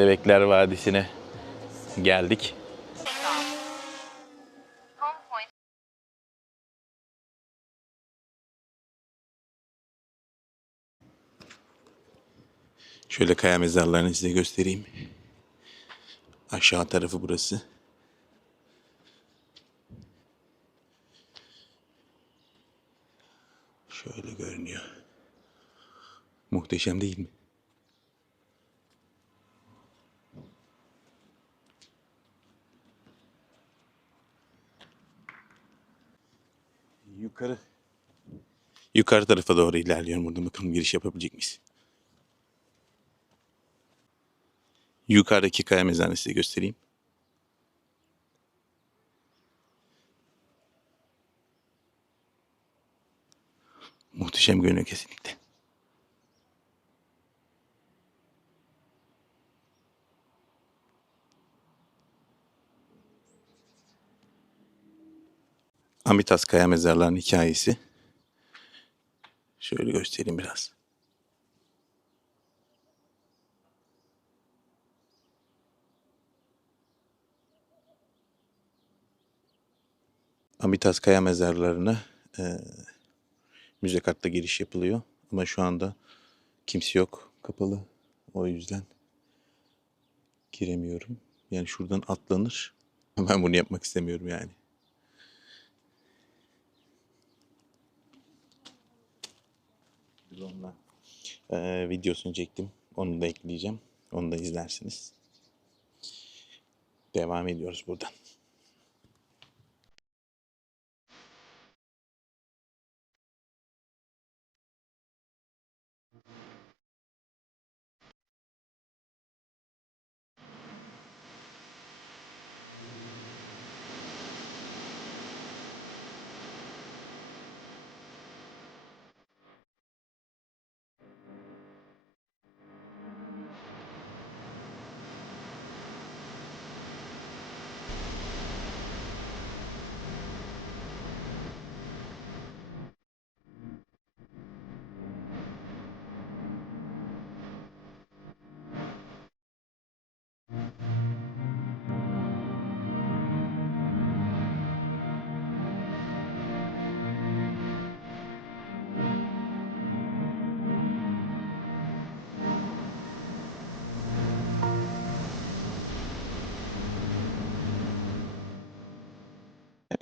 Bebekler Vadisi'ne geldik. Şöyle kaya mezarlarını size göstereyim. Aşağı tarafı burası. Şöyle görünüyor. Muhteşem değil mi? Yukarı. Yukarı tarafa doğru ilerliyorum. Burada bakalım giriş yapabilecek miyiz? Yukarıdaki kaya mezarını size göstereyim. Muhteşem görünüyor kesinlikle. Amitas Kaya Mezarları'nın hikayesi. Şöyle göstereyim biraz. Amitas Kaya Mezarları'na e, müze kartla giriş yapılıyor. Ama şu anda kimse yok. Kapalı. O yüzden giremiyorum. Yani şuradan atlanır. Ben bunu yapmak istemiyorum yani. Onunla e, videosunu çektim. Onu da ekleyeceğim. Onu da izlersiniz. Devam ediyoruz buradan.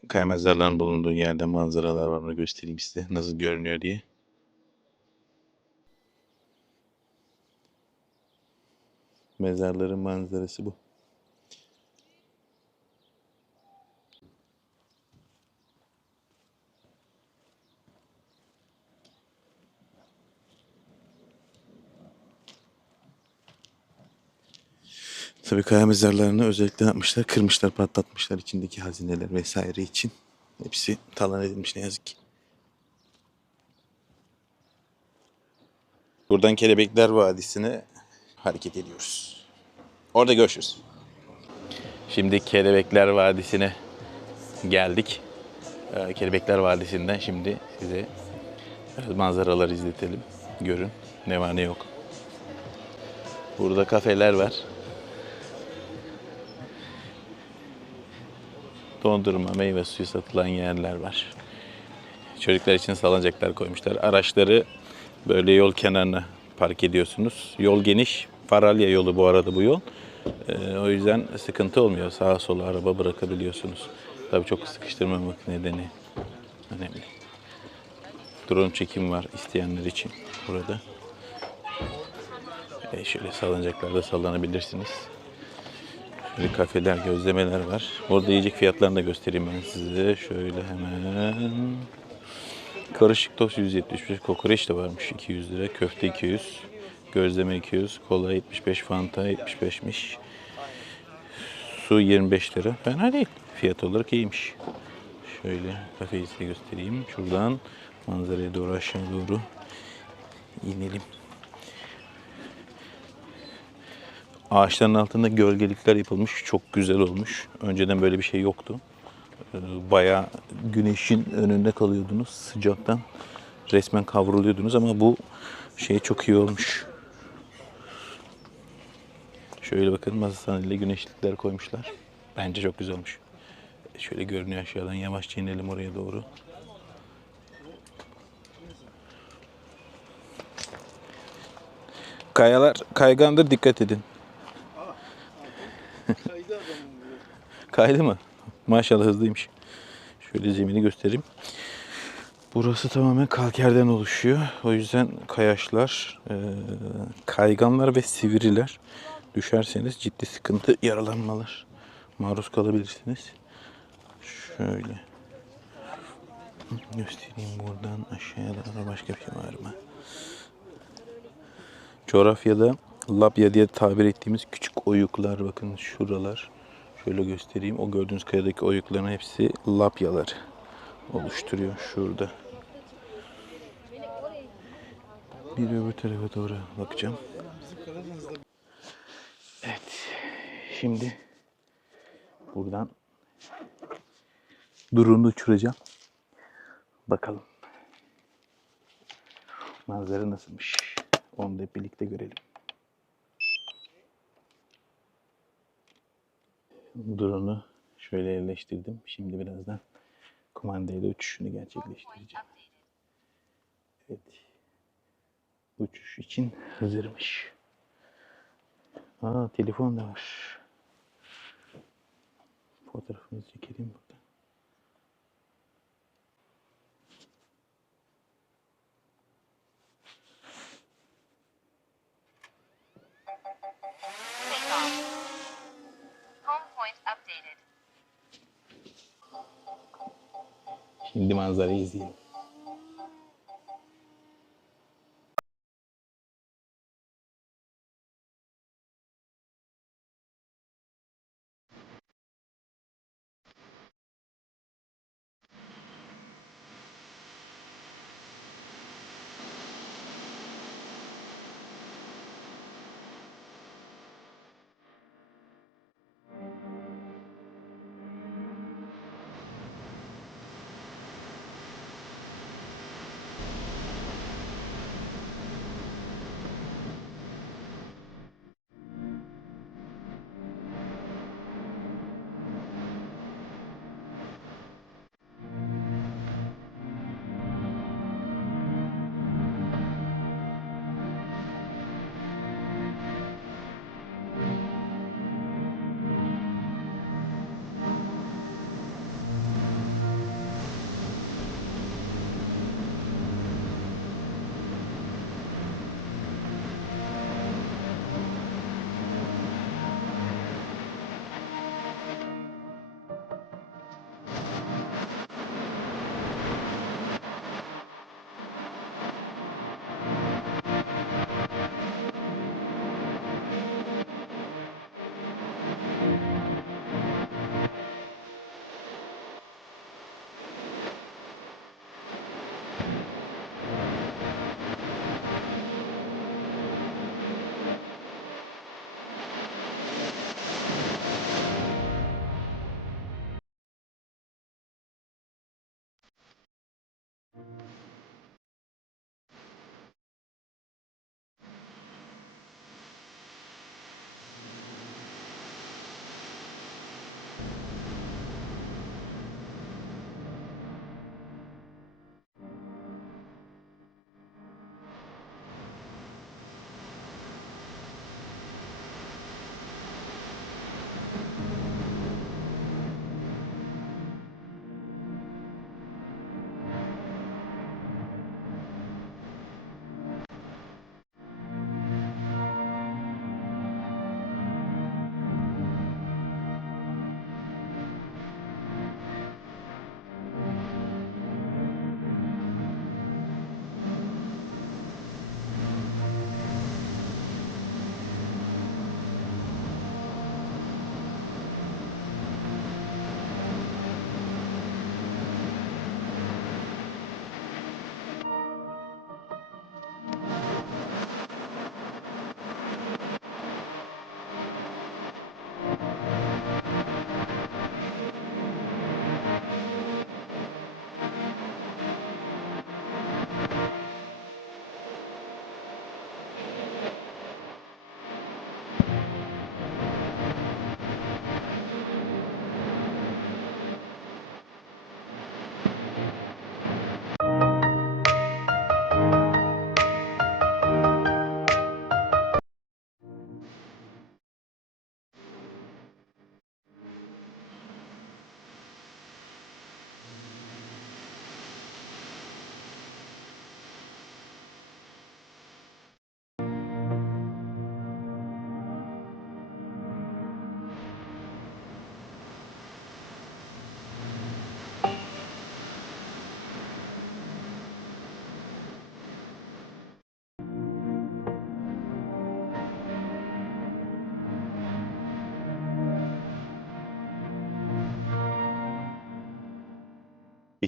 Kaya mezarlarının bulunduğu yerde manzaralar var. Onu göstereyim size. Nasıl görünüyor diye. Mezarların manzarası bu. Tabii kaya mezarlarını özellikle yapmışlar? Kırmışlar, patlatmışlar içindeki hazineler vesaire için. Hepsi talan edilmiş ne yazık ki. Buradan Kelebekler Vadisi'ne hareket ediyoruz. Orada görüşürüz. Şimdi Kelebekler Vadisi'ne geldik. Ee, Kelebekler Vadisi'nden şimdi size biraz manzaraları izletelim. Görün ne var ne yok. Burada kafeler var. Dondurma, meyve suyu satılan yerler var. Çocuklar için salıncaklar koymuşlar. Araçları böyle yol kenarına park ediyorsunuz. Yol geniş. Faralya yolu bu arada bu yol. Ee, o yüzden sıkıntı olmuyor. Sağa sola araba bırakabiliyorsunuz. Tabii çok sıkıştırmamak nedeni önemli. Drone çekim var isteyenler için burada. Ee, şöyle salıncaklarda sallanabilirsiniz. Böyle kafeler, gözlemeler var. Orada yiyecek fiyatlarını da göstereyim ben size. Şöyle hemen. Karışık tost 175, kokoreç de varmış 200 lira, köfte 200, gözleme 200, kola 75, fanta 75'miş. Su 25 lira. Fena değil. Fiyat olarak iyiymiş. Şöyle kafeyi size göstereyim. Şuradan manzaraya doğru aşağı doğru inelim. Ağaçların altında gölgelikler yapılmış. Çok güzel olmuş. Önceden böyle bir şey yoktu. Ee, Bayağı güneşin önünde kalıyordunuz. Sıcaktan resmen kavruluyordunuz ama bu şey çok iyi olmuş. Şöyle bakın masa sandalye güneşlikler koymuşlar. Bence çok güzel olmuş. Şöyle görünüyor aşağıdan. Yavaşça inelim oraya doğru. Kayalar kaygandır dikkat edin. Kaydı mı? Maşallah hızlıymış. Şöyle zemini göstereyim. Burası tamamen kalkerden oluşuyor. O yüzden kayaçlar, eee, kayganlar ve sivriler düşerseniz ciddi sıkıntı, yaralanmalar maruz kalabilirsiniz. Şöyle göstereyim buradan aşağıya da başka bir şey var mı? Coğrafyada labya diye tabir ettiğimiz küçük oyuklar bakın şuralar. Şöyle göstereyim. O gördüğünüz kayadaki oyukların hepsi labyalar oluşturuyor şurada. Bir öbür tarafa doğru bakacağım. Evet. Şimdi buradan drone'u uçuracağım. Bakalım. Manzara nasılmış? Onu da birlikte görelim. Drone'u şöyle yerleştirdim. Şimdi birazdan kumandayla uçuşunu gerçekleştireceğim. Evet. Uçuş için hazırmış. Aa telefon da var. Fotoğrafımızı çekelim burada. demands are easy.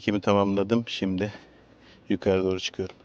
Çekimi tamamladım. Şimdi yukarı doğru çıkıyorum.